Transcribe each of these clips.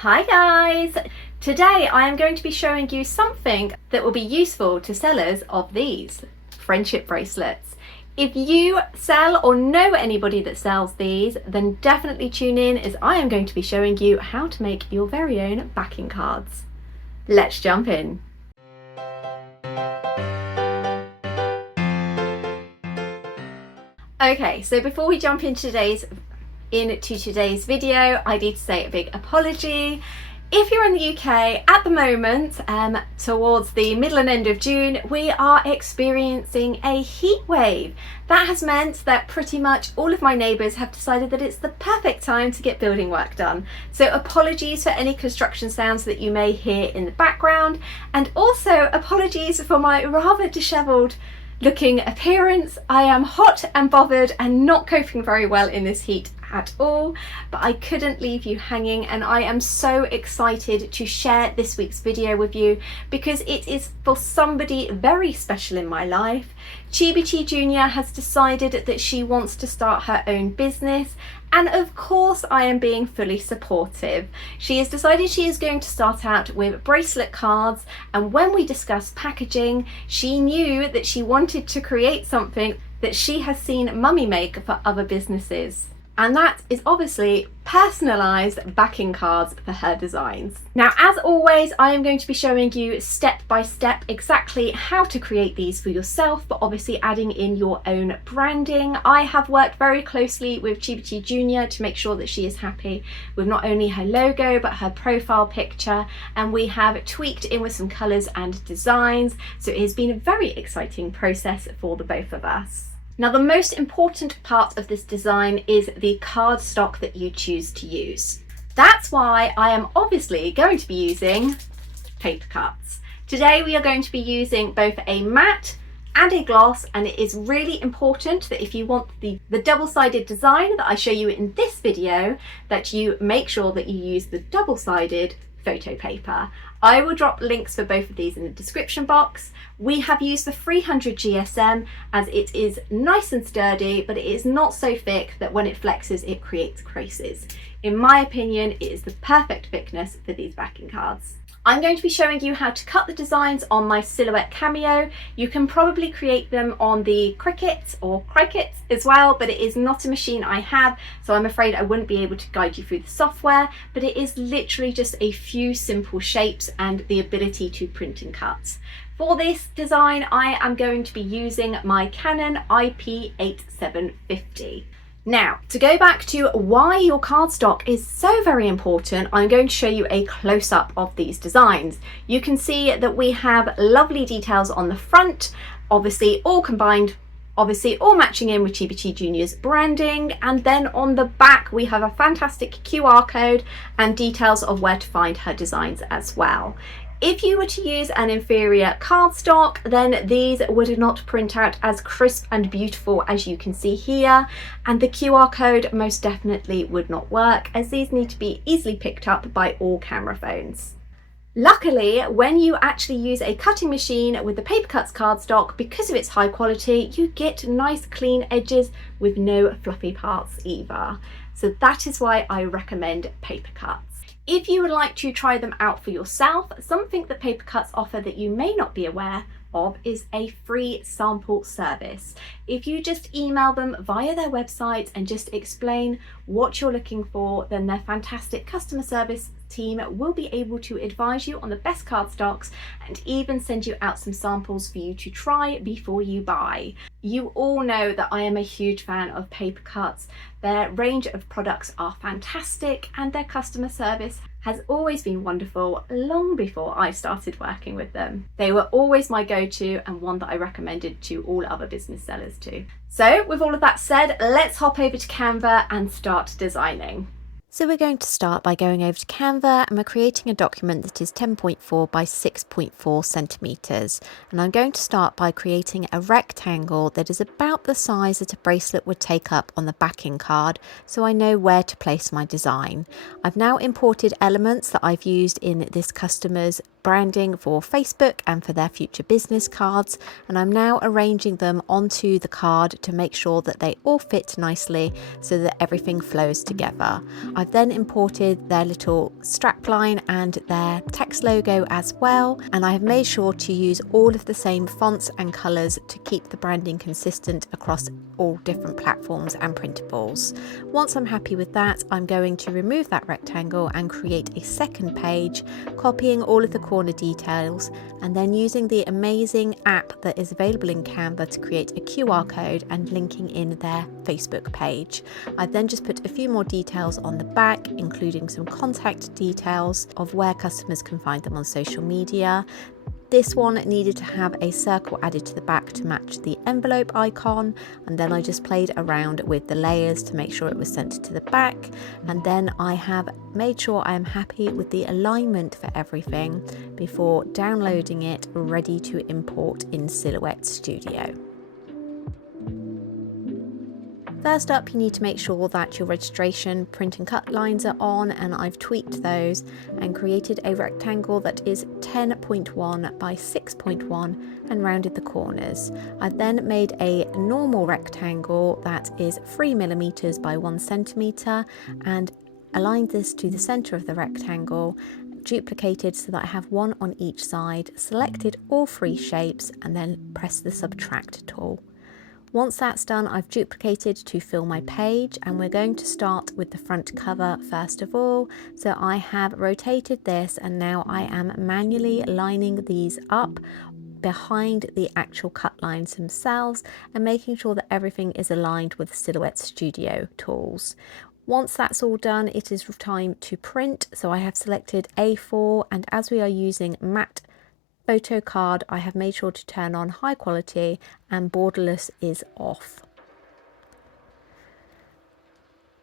Hi guys! Today I am going to be showing you something that will be useful to sellers of these friendship bracelets. If you sell or know anybody that sells these, then definitely tune in as I am going to be showing you how to make your very own backing cards. Let's jump in. Okay, so before we jump into today's video, I need to say a big apology. If you're in the UK at the moment, towards the middle and end of June, we are experiencing a heat wave. That has meant that pretty much all of my neighbours have decided that it's the perfect time to get building work done. So apologies for any construction sounds that you may hear in the background, and also apologies for my rather dishevelled looking appearance. I am hot and bothered and not coping very well in this heat at all, but I couldn't leave you hanging, and I am so excited to share this week's video with you because it is for somebody very special in my life. Chibi Jr. has decided that she wants to start her own business, and of course I am being fully supportive. She has decided she is going to start out with bracelet cards, and when we discussed packaging, she knew that she wanted to create something that she has seen Mummy make for other businesses. And that is obviously personalised backing cards for her designs. Now, as always, I am going to be showing you step by step exactly how to create these for yourself, but obviously adding in your own branding. I have worked very closely with Chibi Jr. to make sure that she is happy with not only her logo, but her profile picture, and we have tweaked in with some colours and designs. So it has been a very exciting process for the both of us. Now, the most important part of this design is the cardstock that you choose to use. That's why I am obviously going to be using Paper Cutz. Today we are going to be using both a matte and a gloss, and it is really important that if you want the double-sided design that I show you in this video, that you make sure that you use the double-sided photo paper. I will drop links for both of these in the description box. We have used the 300 GSM as it is nice and sturdy, but it is not so thick that when it flexes it creates creases. In my opinion, it is the perfect thickness for these backing cards. I'm going to be showing you how to cut the designs on my Silhouette Cameo. You can probably create them on the Cricut or Cricut as well, but it is not a machine I have, so I'm afraid I wouldn't be able to guide you through the software, but it is literally just a few simple shapes and the ability to print and cut. For this design, I am going to be using my Canon IP8750. Now, to go back to why your cardstock is so very important, I'm going to show you a close-up of these designs. You can see that we have lovely details on the front, obviously all combined, obviously all matching in with Chibi Jr.'s branding, and then on the back we have a fantastic QR code and details of where to find her designs as well. If you were to use an inferior cardstock, then these would not print out as crisp and beautiful as you can see here, and the QR code most definitely would not work, as these need to be easily picked up by all camera phones. Luckily, when you actually use a cutting machine with the Paper Cutz cardstock, because of its high quality, you get nice clean edges with no fluffy parts either. So that is why I recommend Paper Cutz. If you would like to try them out for yourself, something that Paper Cutz offer that you may not be aware of is a free sample service. If you just email them via their website and just explain what you're looking for, then their fantastic customer service team will be able to advise you on the best cardstocks and even send you out some samples for you to try before you buy. You all know that I am a huge fan of Paper Cutz. Their range of products are fantastic and their customer service has always been wonderful long before I started working with them. They were always my go-to and one that I recommended to all other business sellers too. So with all of that said, let's hop over to Canva and start designing. So we're going to start by going over to Canva, and we're creating a document that is 10.4 by 6.4 centimeters. And I'm going to start by creating a rectangle that is about the size that a bracelet would take up on the backing card, so I know where to place my design. I've now imported elements that I've used in this customer's branding for Facebook and for their future business cards, and I'm now arranging them onto the card to make sure that they all fit nicely so that everything flows together. I've then imported their little strapline and their text logo as well, and I have made sure to use all of the same fonts and colours to keep the branding consistent across all different platforms and printables. Once I'm happy with that, I'm going to remove that rectangle and create a second page, copying all of the corner details and then using the amazing app that is available in Canva to create a QR code and linking in their Facebook page. I've then just put a few more details on the back, including some contact details of where customers can find them on social media. This one needed to have a circle added to the back to match the envelope icon, and then I just played around with the layers to make sure it was centered to the back, and then I have made sure I am happy with the alignment for everything before downloading it ready to import in Silhouette Studio. First up, you need to make sure that your registration print and cut lines are on, and I've tweaked those and created a rectangle that is 10.1 by 6.1 and rounded the corners. I've then made a normal rectangle that is 3mm by 1cm and aligned this to the center of the rectangle, duplicated so that I have one on each side, selected all three shapes and then press the subtract tool. Once that's done, I've duplicated to fill my page, and we're going to start with the front cover first of all. So I have rotated this, and now I am manually lining these up behind the actual cut lines themselves and making sure that everything is aligned with Silhouette Studio tools. Once that's all done, it is time to print. So I have selected A4, and as we are using matte photo card, I have made sure to turn on high quality and borderless is off.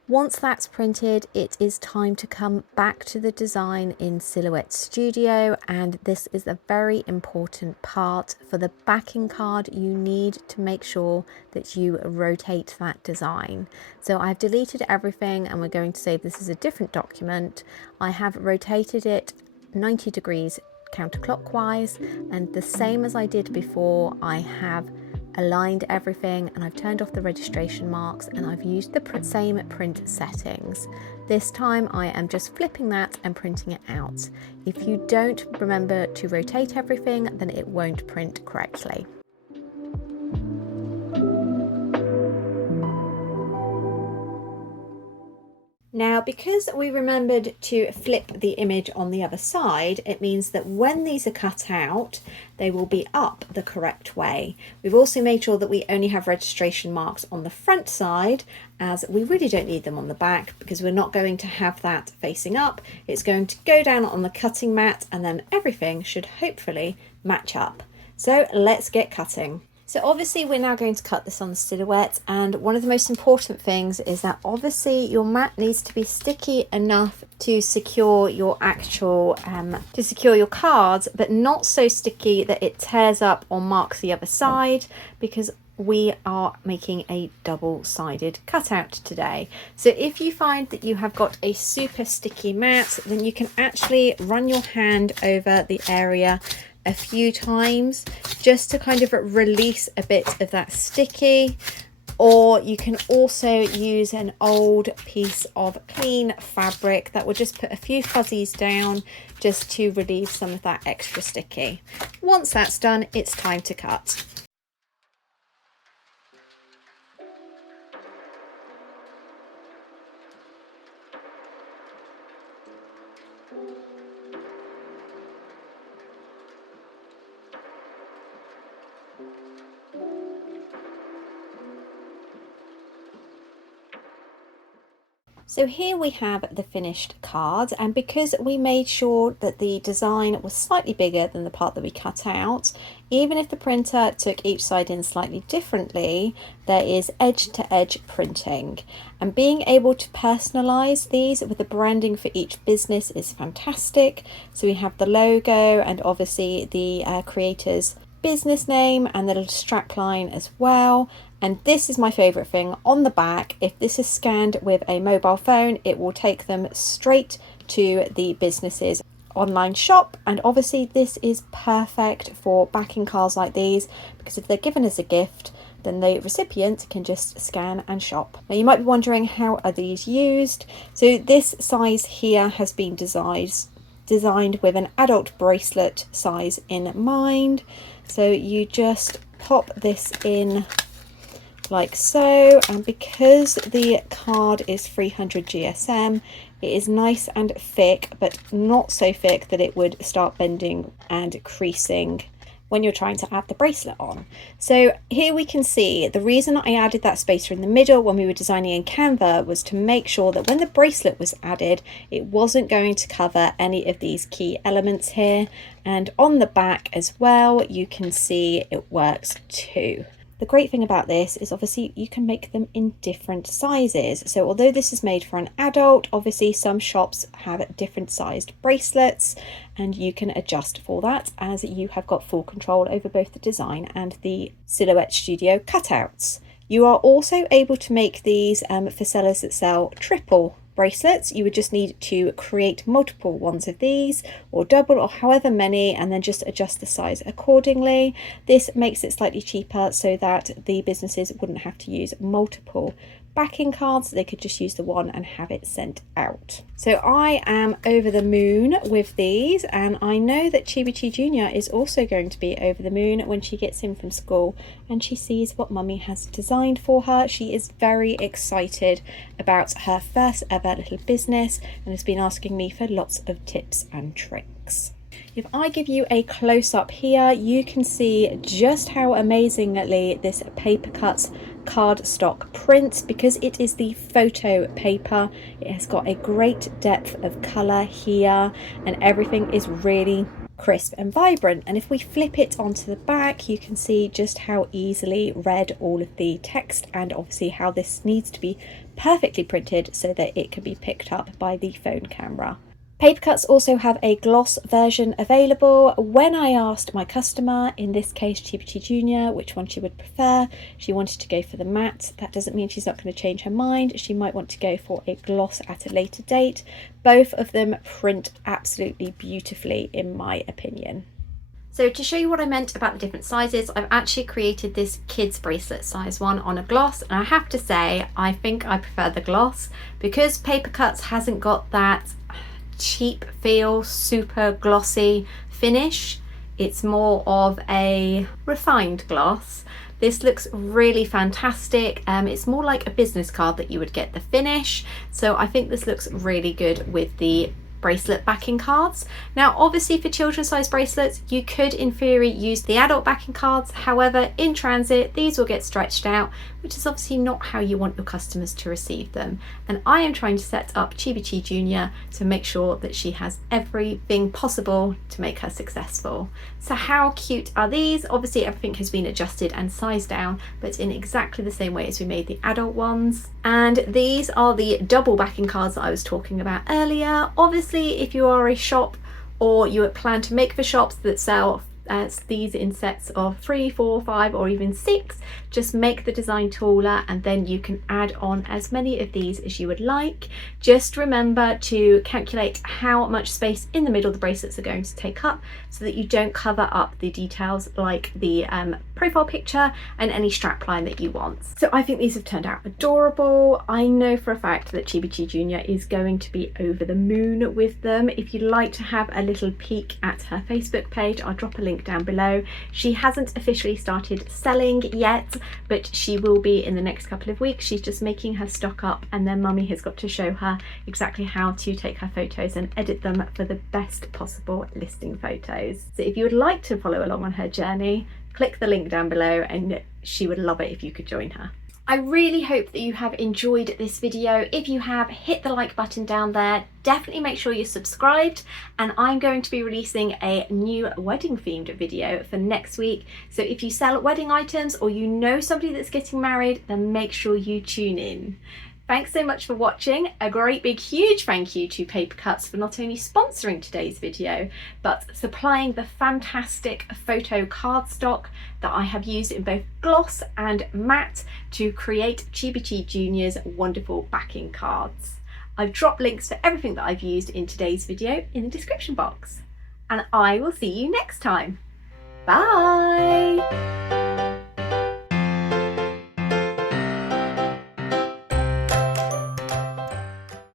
Once that's printed, it is time to come back to the design in Silhouette Studio, and this is a very important part. For the backing card, you need to make sure that you rotate that design. So I've deleted everything, and we're going to say this is a different document. I have rotated it 90 degrees counterclockwise, and the same as I did before, I have aligned everything and I've turned off the registration marks, and I've used the same print settings. This time I am just flipping that and printing it out. If you don't remember to rotate everything, then it won't print correctly. Now, because we remembered to flip the image on the other side, it means that when these are cut out, they will be up the correct way. We've also made sure that we only have registration marks on the front side, as we really don't need them on the back because we're not going to have that facing up. It's going to go down on the cutting mat, and then everything should hopefully match up. So let's get cutting. So obviously we're now going to cut this on the silhouette, and one of the most important things is that obviously your mat needs to be sticky enough to secure your actual your cards, but not so sticky that it tears up or marks the other side, because we are making a double-sided cutout today. So if you find that you have got a super sticky mat, then you can actually run your hand over the area a few times just to kind of release a bit of that sticky, or you can also use an old piece of clean fabric that will just put a few fuzzies down just to relieve some of that extra sticky. Once that's done, it's time to cut. So here we have the finished card, and because we made sure that the design was slightly bigger than the part that we cut out, even if the printer took each side in slightly differently, there is edge-to-edge printing. And being able to personalize these with the branding for each business is fantastic. So we have the logo and obviously the creator's business name and the little strap line as well. And this is my favorite thing on the back. If this is scanned with a mobile phone, it will take them straight to the business's online shop, and obviously this is perfect for backing cards like these, because if they're given as a gift, then the recipient can just scan and shop. Now you might be wondering, how are these used? So this size here has been designed with an adult bracelet size in mind. So you just pop this in like so, and because the card is 300 GSM, it is nice and thick, but not so thick that it would start bending and creasing when you're trying to add the bracelet on. So here we can see the reason I added that spacer in the middle when we were designing in Canva was to make sure that when the bracelet was added, it wasn't going to cover any of these key elements here. And on the back as well, you can see it works too. The great thing about this is obviously you can make them in different sizes. So although this is made for an adult, obviously some shops have different sized bracelets, and you can adjust for that as you have got full control over both the design and the Silhouette Studio cutouts. You are also able to make these for sellers that sell triple bracelets. You would just need to create multiple ones of these, or double, or however many, and then just adjust the size accordingly. This makes it slightly cheaper so that the businesses wouldn't have to use multiple backing cards. They could just use the one and have it sent out. So I am over the moon with these, and I know that Chibi Jr. is also going to be over the moon when she gets in from school and she sees what Mummy has designed for her. She is very excited about her first ever little business and has been asking me for lots of tips and tricks. If I give you a close-up here, you can see just how amazingly this Paper Cutz cardstock prints, because it is the photo paper. It has got a great depth of colour here, and everything is really crisp and vibrant. And if we flip it onto the back, you can see just how easily read all of the text, and obviously how this needs to be perfectly printed so that it can be picked up by the phone camera. Paper Cutz also have a gloss version available. When I asked my customer, in this case Chibi Jr., which one she would prefer, she wanted to go for the matte. That doesn't mean she's not going to change her mind. She might want to go for a gloss at a later date. Both of them print absolutely beautifully in my opinion. So to show you what I meant about the different sizes, I've actually created this kids bracelet size one on a gloss, and I have to say I think I prefer the gloss because Paper Cutz hasn't got that cheap feel, super glossy finish. It's more of a refined gloss. This looks really fantastic. It's more like a business card that you would get the finish. So I think this looks really good with the bracelet backing cards. Now obviously for children's size bracelets you could in theory use the adult backing cards, however in transit these will get stretched out, which is obviously not how you want your customers to receive them, and I am trying to set up Chibi Jr. to make sure that she has everything possible to make her successful. So how cute are these? Obviously everything has been adjusted and sized down, but in exactly the same way as we made the adult ones. And these are the double backing cards that I was talking about earlier. Obviously if you are a shop or you plan to make for shops that sell these in sets of 3, 4, 5 or even 6, just make the design taller and then you can add on as many of these as you would like. Just remember to calculate how much space in the middle the bracelets are going to take up so that you don't cover up the details like the profile picture and any strapline that you want. So I think these have turned out adorable. I know for a fact that Chibi Jr. is going to be over the moon with them. If you'd like to have a little peek at her Facebook page, I'll drop a link down below. She hasn't officially started selling yet, but she will be in the next couple of weeks. She's just making her stock up, and then Mummy has got to show her exactly how to take her photos and edit them for the best possible listing photos. So if you would like to follow along on her journey, click the link down below and she would love it if you could join her. I really hope that you have enjoyed this video. If you have, hit the like button down there. Definitely make sure you're subscribed, and I'm going to be releasing a new wedding themed video for next week. So if you sell wedding items or you know somebody that's getting married, then make sure you tune in. Thanks so much for watching. A great big huge thank you to Paper Cutz for not only sponsoring today's video, but supplying the fantastic photo cardstock that I have used in both gloss and matte to create Chibi Jr.'s wonderful backing cards. I've dropped links for everything that I've used in today's video in the description box. And I will see you next time. Bye!